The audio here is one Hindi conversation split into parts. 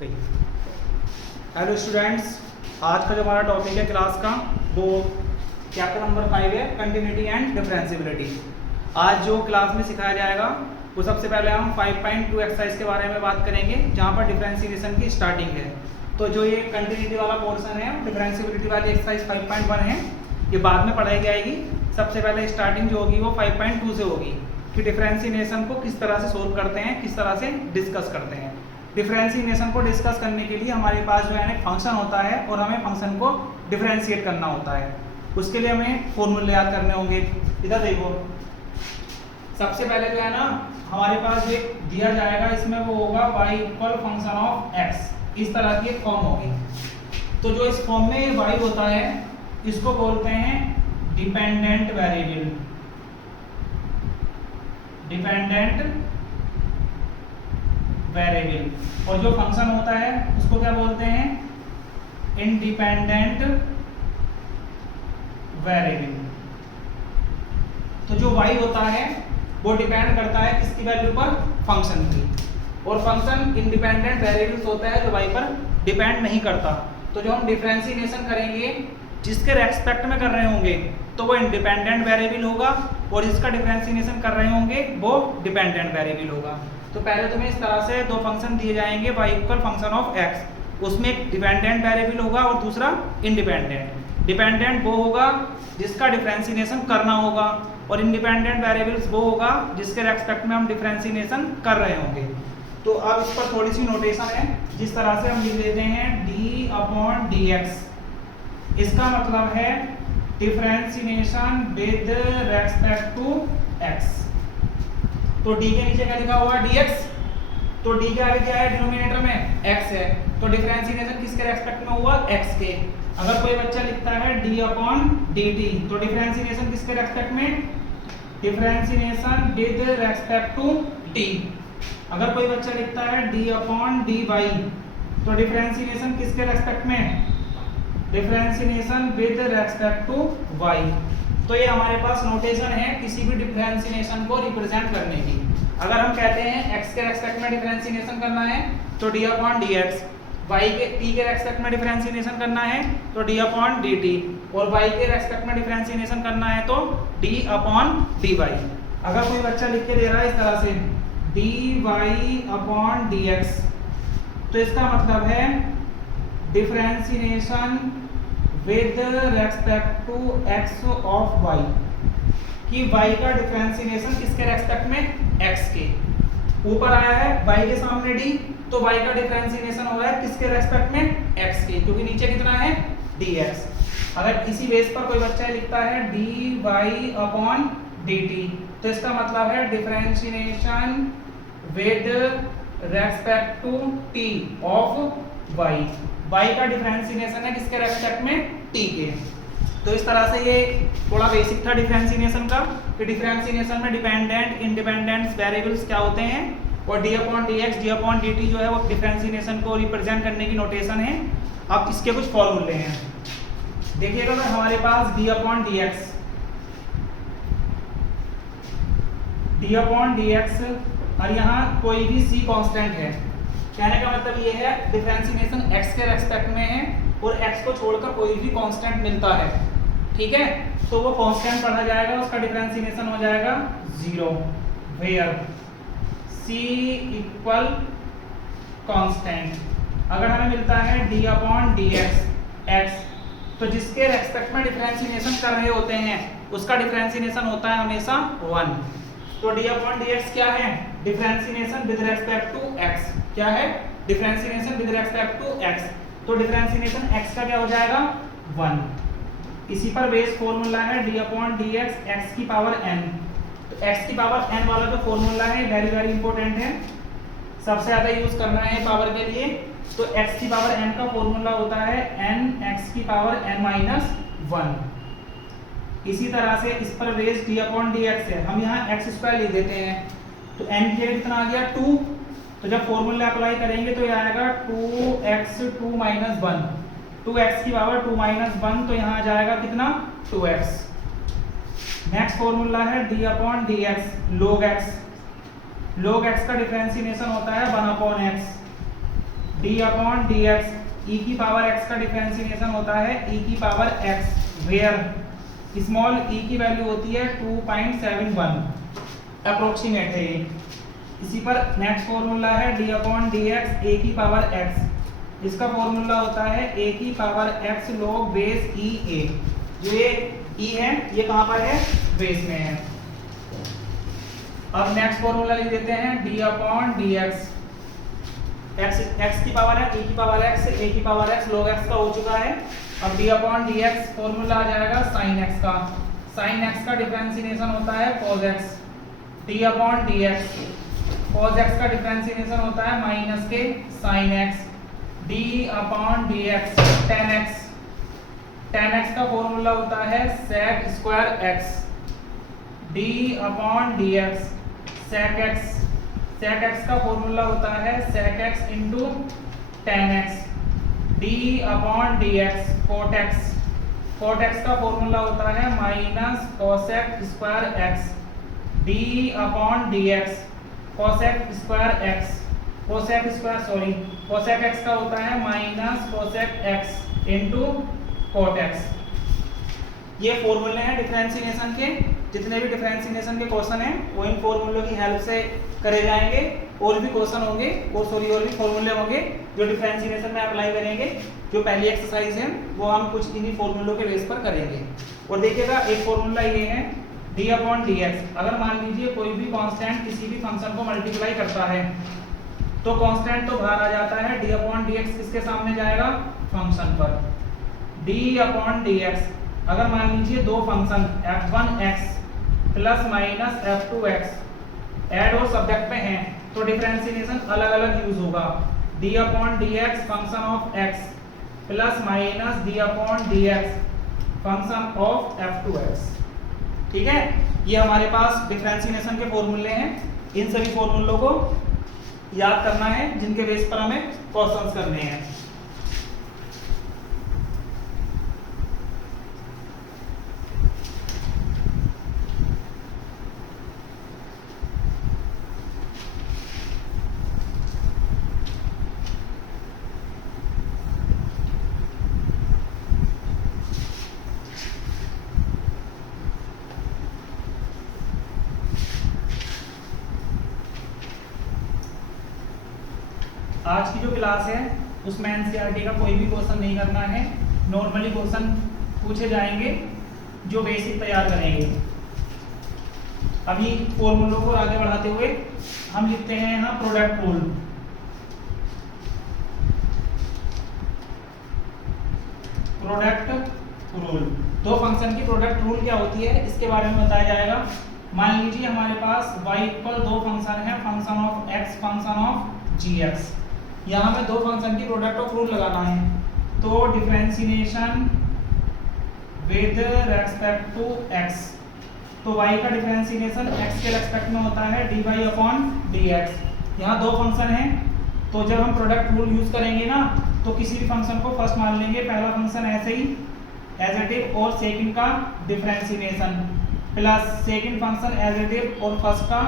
हेलो स्टूडेंट्स, आज का जो हमारा टॉपिक है क्लास का वो चैप्टर नंबर 5 है, कंटिन्यूटी एंड डिफरेंशिएबिलिटी। आज जो क्लास में सिखाया जाएगा वो सबसे पहले हम 5.2 एक्सरसाइज के बारे में बात करेंगे, जहाँ पर डिफरेंशिएशन की स्टार्टिंग है। तो जो ये कंटिन्यूटी वाला पोर्शन है, डिफरेंशिएबिलिटी वाली एक्सरसाइज 5.1 है, ये बाद में पढ़ाई जाएगी। सबसे पहले स्टार्टिंग जो होगी वो 5.2 से होगी कि डिफरेंशिएशन को किस तरह से सोल्व करते हैं, किस तरह से डिस्कस करते हैं। डिफरेंशिएशन को डिस्कस करने के लिए हमारे पास जो है फंक्शन होता है और हमें फंक्शन को डिफरेंशिएट करना होता है। उसके लिए हमें फॉर्मूले याद करने होंगे। इधर देखो, सबसे पहले जो है ना हमारे पास एक दिया जाएगा, इसमें वो होगा y equal function of x। इस तरह की एक फॉर्म होगी। तो जो इस फॉर्म में y होता है इसको बोलते हैं डिपेंडेंट वेरिएबल। Dependent variable. और जो फंक्शन होता है उसको क्या बोलते हैं? Independent variable. तो जो y होता है वो डिपेंड करता है किसकी वैल्यू पर? फंक्शन की। और फंक्शन इंडिपेंडेंट वेरिएबल्स होता है जो y पर डिपेंड नहीं करता। तो जो हम डिफरेंशिएशन करेंगे जिसके रेस्पेक्ट में कर रहे होंगे तो वो इंडिपेंडेंट वेरिएबल होगा, और जिसका डिफरेंशिएशन कर रहे होंगे वो डिपेंडेंट वेरिएबल होगा। तो पहले तुम्हें इस तरह से दो फंक्शन दिए जाएंगे, y equal function of x। उसमें एक डिपेंडेंट वेरिएबल होगा और दूसरा इंडिपेंडेंट। डिपेंडेंट वो होगा जिसका डिफरेंशिएशन करना होगा, और इंडिपेंडेंट वेरिएबल्स वो होगा जिसके रेस्पेक्ट में हम डिफरेंशिएशन कर रहे होंगे। तो अब इस पर थोड़ी सी नोटेशन है, जिस तरह से हम लिख देते हैं d/dx। इसका मतलब है differentiation with respect to x। तो d के नीचे क्या लिखा हुआ? dx। तो d के आगे क्या है? डिनोमिनेटर में x है। तो डिफरेंशिएशन किसके रेस्पेक्ट में हुआ? x के। अगर कोई बच्चा लिखता है d/dt, तो डिफरेंशिएशन किसके रेस्पेक्ट में? Differentiation with respect to t। अगर कोई बच्चा लिखता है d/dy, तो डिफरेंशिएशन किसके रेस्पेक्ट में? Differentiation with respect to y। तो ये हमारे पास नोटेशन है किसी भी डिफरेंशिएशन को रिप्रेजेंट करने की। अगर हम कहते हैं x के रेस्पेक्ट में डिफरेंशिएशन करना है तो d/dx, y के t के रेस्पेक्ट में डिफरेंशिएशन करना है तो d/dt, और y के रेस्पेक्ट में डिफरेंशिएशन करना है तो d/dy। अगर कोई बच्चा लिख के दे रहा है इस तरह से dy/dx, तो इसका मतलब है differentiation with respect to x of y, कि y का डिफरेंशिएशन किसके रेस्पेक्ट में? x के। ऊपर आया है y के सामने d, तो y का डिफरेंशिएशन हो रहा है किसके रेस्पेक्ट में? x के, क्योंकि नीचे कितना है? dx। अगर इसी बेस पर कोई बच्चा लिखता है dy/dt, तो इसका मतलब है differentiation with respect to t of y। y का डिफरेंशिएशन है किसके रेस्पेक्ट में? t के। तो इस तरह से ये थोड़ा बेसिक था डिफरेंशिएशन का, कि डिफरेंशिएशन में डिपेंडेंट इंडिपेंडेंट वेरिएबल्स क्या होते हैं, और d/dx d/dt जो है वो डिफरेंशिएशन को रिप्रेजेंट करने की नोटेशन है। अब इसके कुछ फॉर्मूले हैं। देखिएगा तो हमारे पास d/dx और यहाँ कोई भी c कांस्टेंट है। कहने का मतलब ये है डिफरेंशिएशन x के रेस्पेक्ट में है और x को छोड़कर कोई भी कांस्टेंट मिलता है, ठीक है, तो वो कांस्टेंट पढ़ा जाएगा, उसका डिफरेंशिएशन हो जाएगा 0, वेयर c इक्वल कांस्टेंट। अगर हमें मिलता है d/dx x, तो जिसके रेस्पेक्ट में डिफरेंशिएशन कर रहे होते हैं उसका डिफरेंशिएशन होता है हमेशा 1। तो d/dx क्या है? Differentiation with respect to x। क्या है? Differentiation with respect to x। तो डिफरेंशिएशन x का क्या हो जाएगा? 1। इसी पर बेस फॉर्मूला है d/dx x की पावर n। तो x की पावर n वाला जो फॉर्मूला है वेरी वेरी इंपॉर्टेंट है, सबसे ज्यादा यूज करना है पावर के लिए। तो x की पावर n का फॉर्मूला होता है n x की पावर n-1। इसी तरह से इस पर बेस d/dx है, हम यहाँ x² लिख देते हैं। तो n की जगह कितना आ गया? 2। तो जब फॉर्मूला अप्लाई करेंगे तो ये आएगा 2x 2 - 1, 2x की पावर 2 - 1, तो यहाँ आ जाएगा कितना? 2x। नेक्स्ट फॉर्मूला है d/dx log x। log x का डिफरेंशिएशन होता है 1/x। D upon d x, e की पावर एक्स का डिफरेंशिएशन होता है ई की power x, where small e की वैल्यू होती है 2.71, अप्रोक्सीमेट है ये। इसी पर नेक्स्ट फॉर्मूला है डी अपॉन डी एक्स ए की पावर एक्स, इसका फॉर्मूला होता है ए की पावर एक्स लॉग बेस ई ए। जो ये ई है ये कहाँ पर है, बेस में है। अब नेक्स्ट फॉर्मूला लिख देते हैं D upon d x, x की पावर है ए की पावर एक्स, ए की पावर एक्स लॉग एक्स का हो चुका है। अब d upon d x formula आ जाएगा साइन एक्स का, साइन एक्स का डिफरेंशिएशन होता है cos x, d upon d x cos x का डिफरेंशिएशन होता है माइनस के sine x, d upon d x tan x, tan x का फॉर्मूला होता है sec square x, d upon d x sec x, sec x का फॉर्मूला होता है sec x into tan x, d upon d x cot x, cot x का फॉर्मूला होता है minus cosec square x, d upon d x cosec square x, cosec square sorry cosec x का होता है minus cosec x into cot x. ये फॉर्मूले हैं डिफरेंशिएशन के। जितने भी डिफरेंशिएशन के क्वेश्चन हैं वो इन फॉर्मूलों की हेल्प से करे जाएंगे। और भी क्वेश्चन होंगे और भी फॉर्मूले होंगे जो डिफरेंशिएशन में अप्लाई करेंगे। जो पहली एक्सरसाइज है वो हम कुछ इन्हीं फॉर्मूलों के बेस पर करेंगे। और देखिएगा एक फॉर्मूला ये है डी अपॉन डी एक्स। अगर मान लीजिए कोई भी कांस्टेंट किसी भी फंक्शन को मल्टीप्लाई करता है तो कांस्टेंट तो बाहर आ जाता है, डी अपॉन डी एक्स किसके सामने जाएगा, फंक्शन पर। डी अपॉन डी एक्स अगर मान लीजिए दो function f1x plus minus f2x add और सब्जेक्ट में हैं तो डिफरेंशिएशन अलग अलग यूज होगा। D upon d x function of x plus minus D upon d x function of f2x। ठीक है, ये हमारे पास डिफरेंशिएशन के फॉर्मूले हैं। इन सभी फॉर्मूलों को याद करना है जिनके बेस पर हमें क्वेश्चंस करने हैं। आज की जो क्लास है उसमें एनसीईआरटी का कोई भी क्वेश्चन नहीं करना है। नॉर्मली क्वेश्चन पूछे जाएंगे जो बेसिक तैयार करेंगे। अभी फॉर्मूलों को आगे बढ़ाते हुए हम लिखते हैं यहाँ प्रोडक्ट रूल। प्रोडक्ट रूल, दो फंक्शन की प्रोडक्ट रूल क्या होती है इसके बारे में बताया जाएगा। मान लीजिए हमारे पास y इक्वल दो फंक्शन है, function of x function of gx। यहाँ में दो फंक्शन की प्रोडक्ट ऑफ रूल लगाना है तो differentiation with respect to x, तो y का डिफरेंशिएशन x के रेस्पेक्ट में होता है dy अपॉन dx। यहाँ दो फंक्शन हैं तो जब हम प्रोडक्ट रूल यूज करेंगे ना तो किसी भी फंक्शन को फर्स्ट मान लेंगे, पहला फंक्शन ऐसे ही एज इट इज और सेकंड का differentiation plus second function as it is और फर्स्ट का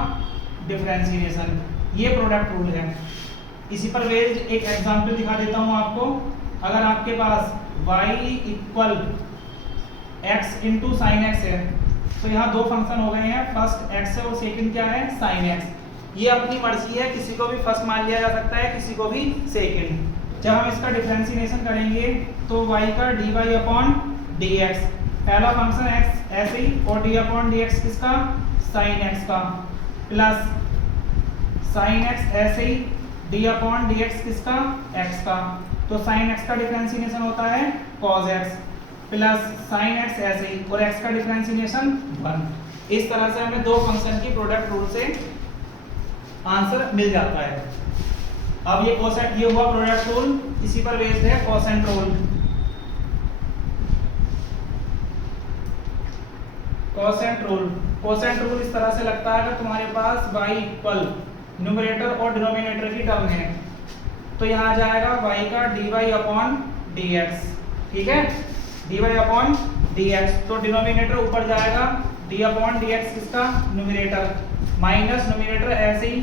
डिफरेंशिएशन। ये प्रोडक्ट रूल है। इसी पर बेस्ड एक एग्जांपल दिखा देता हूं आपको। अगर आपके पास y equal x into sine x है तो यहाँ दो फंक्शन हो गए हैं, फर्स्ट x है और सेकंड क्या है साइन x। ये अपनी मर्जी है, किसी को भी फर्स्ट मान लिया जा सकता है, किसी को भी सेकंड। जब हम इसका डिफरेंशिएशन करेंगे तो y का dy अपॉन dx, पहला फंक्शन x ऐसे ही और d अपॉन dx किसका, साइन x का, प्लस साइन x ऐसे ही d अपॉन dx किसका, x का। तो साइन x का डिफरेंशिएशन होता है cos x plus sign x ऐसे ही और x का डिफरेंशिएशन 1। इस तरह से हमें दो फंक्शन की प्रोडक्ट रूल से आंसर मिल जाता है। अब ये कोसेंट, ये हुआ प्रोडक्ट रूल, इसी पर बेस्ड है quotient rule. Quotient rule, quotient rule इस तरह से लगता है अगर तुम्हारे पास y इक्वल न्यूमरेटर और डिनोमिनेटर की टर्म है तो यहाँ जाएगा y का dy अपॉन dx। ठीक है, dy अपॉन dx, तो डिनोमिनेटर ऊपर जाएगा, d अपॉन dx किसका, न्यूमरेटर, माइनस न्यूमरेटर ऐसे ही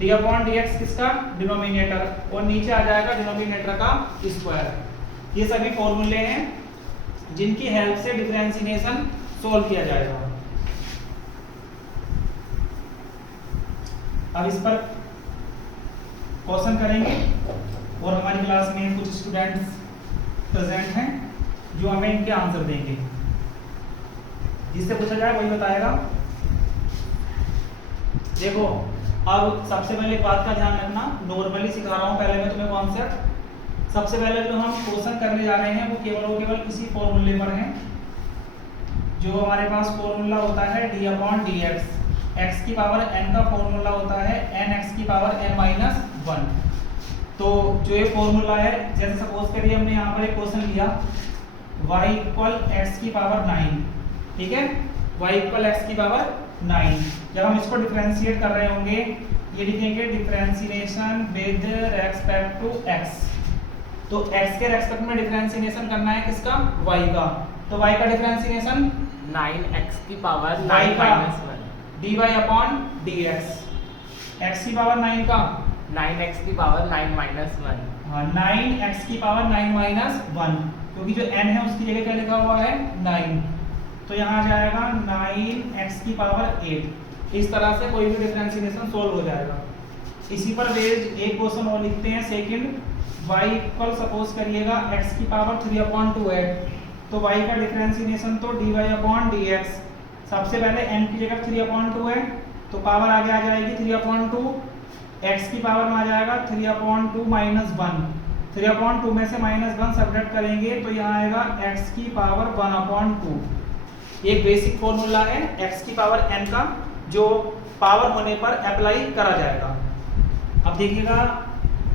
डी अपॉन डी एक्स किसका, डिनोमिनेटर, और नीचे आ जाएगा डिनोमिनेटर का स्क्वायर। ये सभी फॉर्मूले हैं जिनकी हेल्प से डिफरेंशिएशन सोल्व किया जाएगा। अब इस पर क्वेश्चन करेंगे और हमारी क्लास में कुछ स्टूडेंट्स प्रेजेंट हैं जो हमें इनके आंसर देंगे। जिससे पूछा जाए वही बताएगा। देखो अब सबसे पहले एक बात का ध्यान रखना, नॉर्मली सिखा रहा हूं पहले मैं तुम्हें कॉन्सेप्ट। सबसे पहले जो हम क्वेश्चन करने जा रहे हैं वो केवल इसी फॉर्मूले पर है। जो हमारे पास फॉर्मूला होता है D upon d x, x की पावर n का फॉर्मूला होता है n x की पावर n माइनस 1। तो जो ये फॉर्मूला है, जैसे सपोज करिए हमने यहाँ पर एक क्वेश्चन लिया y इक्वल एक्स की पावर 9, ठीक है, y इक्वल एक्स की पावर 9। जब हम इसको डिफरेंशिएट कर रहे होंगे ये लिखेंगे differentiation with respect to x। तो x के रेस्पेक्ट में डिफरेंशिएशन करना है किसका, y का। तो y का डिफरेंशिएशन 9x की power 9 minus 1 dy upon dx, x की पावर 9 का 9x की पावर 9 माइनस 1। हाँ 9x की पावर 9 माइनस 1, क्योंकि जो n है उसकी जगह क्या लिखा हुआ है 9। तो यहाँ आ जाएगा 9x की पावर 8। इस तरह से कोई भी डिफरेंशिएशन सोल्व हो जाएगा। इसी पर बेस्ड एक क्वेश्चन और लिखते हैं सेकंड, y इक्वल सपोज करिएगा x की पावर 3/2 है। तो y का डिफरेंशिएशन तो dy अपॉन dx, सबसे पहले n की जगह 3/2 है तो पावर आगे आ जाएगी 3/2, x की पावर में आ जाएगा 3/2 माइनस 1। 3/2 में से माइनस 1 सब्ट्रैक्ट करेंगे तो यहाँ आएगा x की पावर 1/2। एक बेसिक फॉर्मूला है x की पावर n का, जो पावर होने पर अप्लाई करा जाएगा। अब देखिएगा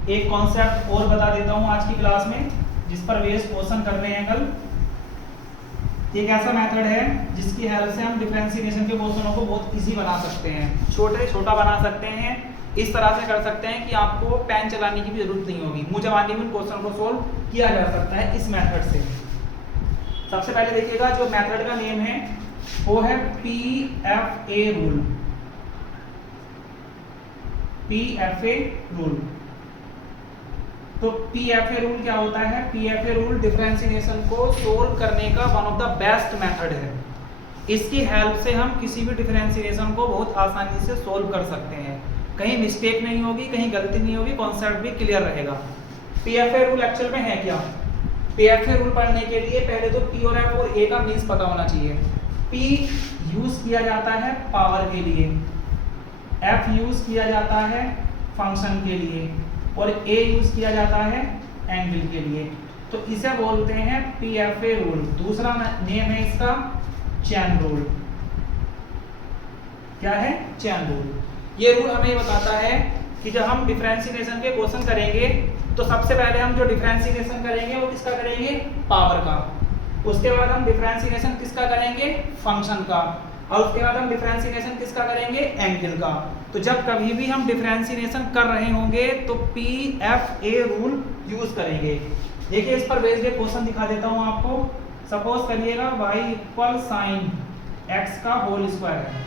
एक कॉन्सेप्ट और बता देता हूँ आज की क्लास में, जिस पर बेस क्वेश्चन करने हैं कल। एक ऐसा मेथड है जिसकी हेल्प से हम डिफरेंशिएशन के क्वेश्चनों को बहुत इजी बना सकते हैं, छोटा बना सकते हैं। इस तरह से कर सकते हैं कि आपको पेन चलाने की भी जरूरत नहीं होगी, मुंह जबानी में क्वेश्चन को सोल्व किया जा सकता है इस मेथड से। सबसे पहले देखिएगा जो मेथड का नेम है वो है PFA रूल। PFA rule. तो PFA रूल क्या होता है? PFA रूल डिफरेंशिएशन को सोल्व करने का one of the best method है। इसकी हेल्प से हम किसी भी डिफरेंशिएशन को बहुत आसानी से सोल्व कर सकते हैं, कहीं मिस्टेक नहीं होगी, कहीं गलती नहीं होगी, कॉन्सेप्ट भी क्लियर रहेगा। PFA रूल एक्चुअल में है क्या? PFA रूल पढ़ने के लिए पहले तो P और F और A का मीन्स पता होना चाहिए। P यूज किया जाता है पावर के लिए, F यूज किया जाता है फंक्शन के लिए और A यूज किया जाता है एंगल के लिए। तो इसे बोलते हैं PFA रूल। दूसरा नेम है इसका चेन रूल। क्या है? Chain rule. ये रूल हमें बताता है कि जब हम डिफरेंशिएशन के क्वेश्चन करेंगे तो सबसे पहले हम जो डिफरेंशिएशन करेंगे वो किसका करेंगे? पावर का। उसके बाद हम डिफरेंशिएशन किसका करेंगे? फंक्शन का। और उसके बाद हम डिफरेंशिएशन किसका करेंगे? एंगल का। तो जब कभी भी हम डिफरेंशिएशन कर रहे होंगे तो PFA रूल यूज करेंगे। देखिए इस पर बेस्ड एक क्वेश्चन दिखा देता हूं आपको। सपोज करिएगा y इक्वल साइन x का होल स्क्वायर है।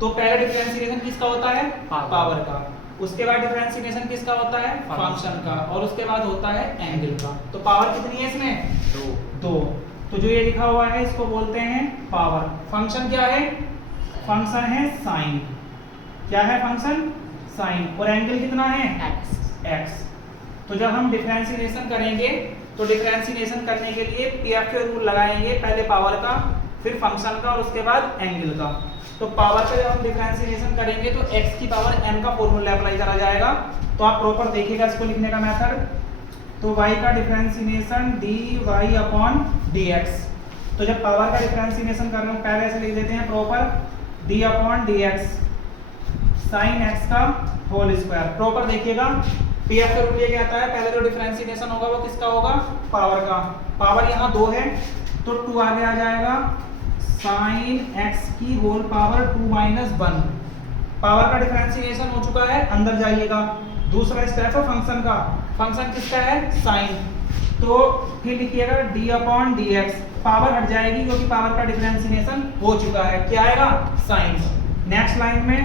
तो पहले डिफरेंशिएशन किसका होता है? पावर का। उसके बाद डिफरेंशिएशन किसका होता है? फंक्शन का। और उसके बाद होता है एंगल का। तो पावर कितनी है इसमें? 2। तो जो ये लिखा हुआ है इसको बोलते हैं पावर। फंक्शन क्या है? फंक्शन है साइन। क्या है फंक्शन? साइन। और एंगल कितना है? x। तो जब हम डिफरेंशिएशन करेंगे तो डिफरेंशिएशन करने के लिए PFA रूल लगाएंगे, पहले पावर का, फिर फंक्शन का और उसके बाद एंगल का। तो पावर का जब हम डिफरेंशिएशन करेंगे तो x की पावर n का फॉर्मूला अप्लाई करा जाएगा। तो आप प्रॉपर देखिएगा इसको लिखने का मेथड। तो y का डिफरेंशिएशन dy अपॉन dx। तो जब पावर का डिफरेंशिएशन कर रहे हो पहले ऐसे लिख देते हैं proper d upon dx sine x का होल स्क्वायर। प्रॉपर देखिएगा PFA रूल ये कहता है पहले जो डिफरेंशिएशन होगा वो किसका होगा? पावर का। पावर यहाँ 2 है तो 2 आगे आ जाएगा साइन x की होल पावर 2 माइनस 1। पावर का डिफरेंशिएशन हो चुका है, अंदर जाइएगा। दूसरा स्टेप है फंक्शन का। फंक्शन किसका है? साइन। तो फिर लिखिएगा d अपॉन dx। पावर हट जाएगी क्योंकि पावर का डिफरेंशिएशन हो चुका है। क्या आएगा? साइन। नेक्स्ट लाइन में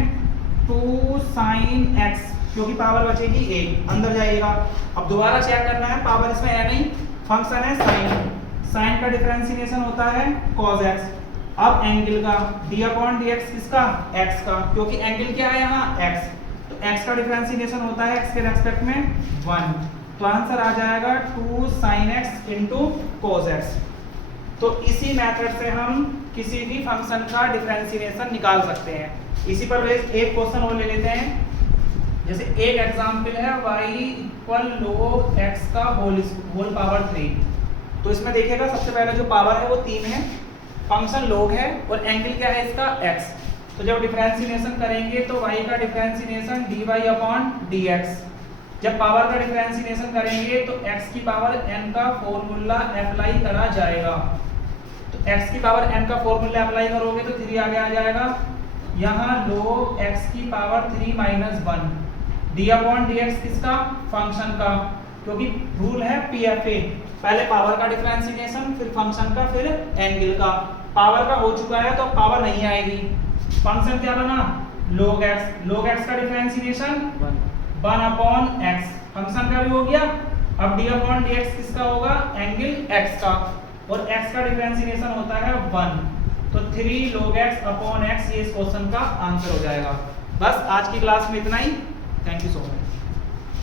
2 sin x, क्योंकि पावर बचेगी 1 अंदर जाएगा। अब दोबारा चेक करना है, पावर इसमें है नहीं, फंक्शन है साइन, साइन का डिफरेंशिएशन होता है cos x। अब एंगल का d/dx किसका, x का, क्योंकि एंगल क्या है यहाँ x, तो x का डिफरेंशिएशन होता है x के रेस्पेक्ट में 1, तो आंसर आ जाएगा 2 sin x into cos x। तो इसी मेथड से हम किसी भी फंक्शन का डिफरेंशिएशन निकाल सकते हैं। इसी पर बेस्ड एक क्वेश्चन और ले लेते हैं। जैसे एक एग्जांपल है y इक्वल log x का होल पावर 3। तो इसमें देखिएगा सबसे पहले जो पावर है वो 3 है, फंक्शन log है और एंगल क्या है इसका x। तो जब डिफरेंशिएशन करेंगे तो y का डिफरेंशिएशन dy/dx, जब पावर का डिफरेंशिएशन करेंगे तो x की पावर n का फॉर्मूला अप्लाई करा जाएगा। तो x की पावर n का फॉर्मूला अप्लाई करोगे तो 3 आगे आ जाएगा, यहाँ log x की पावर 3 माइनस 1, d/dx किसका, फंक्शन का, क्योंकि रूल है PFA, पहले पावर का डिफरेंशिएशन फिर फंक्शन का फिर एंगल का। पावर का हो चुका है तो पावर नहीं आएगी, फंक्शन क्या बना, log x का डिफरेंशिएशन 1/x, फंक्शन का भी हो गया। अब d/dx किसका होगा, एंगल x का, और x का डिफरेंशिएशन होता है 1, तो 3 log x/x, ये इस क्वेश्चन का आंसर हो जाएगा। बस आज की क्लास में इतना ही। Thank you so much.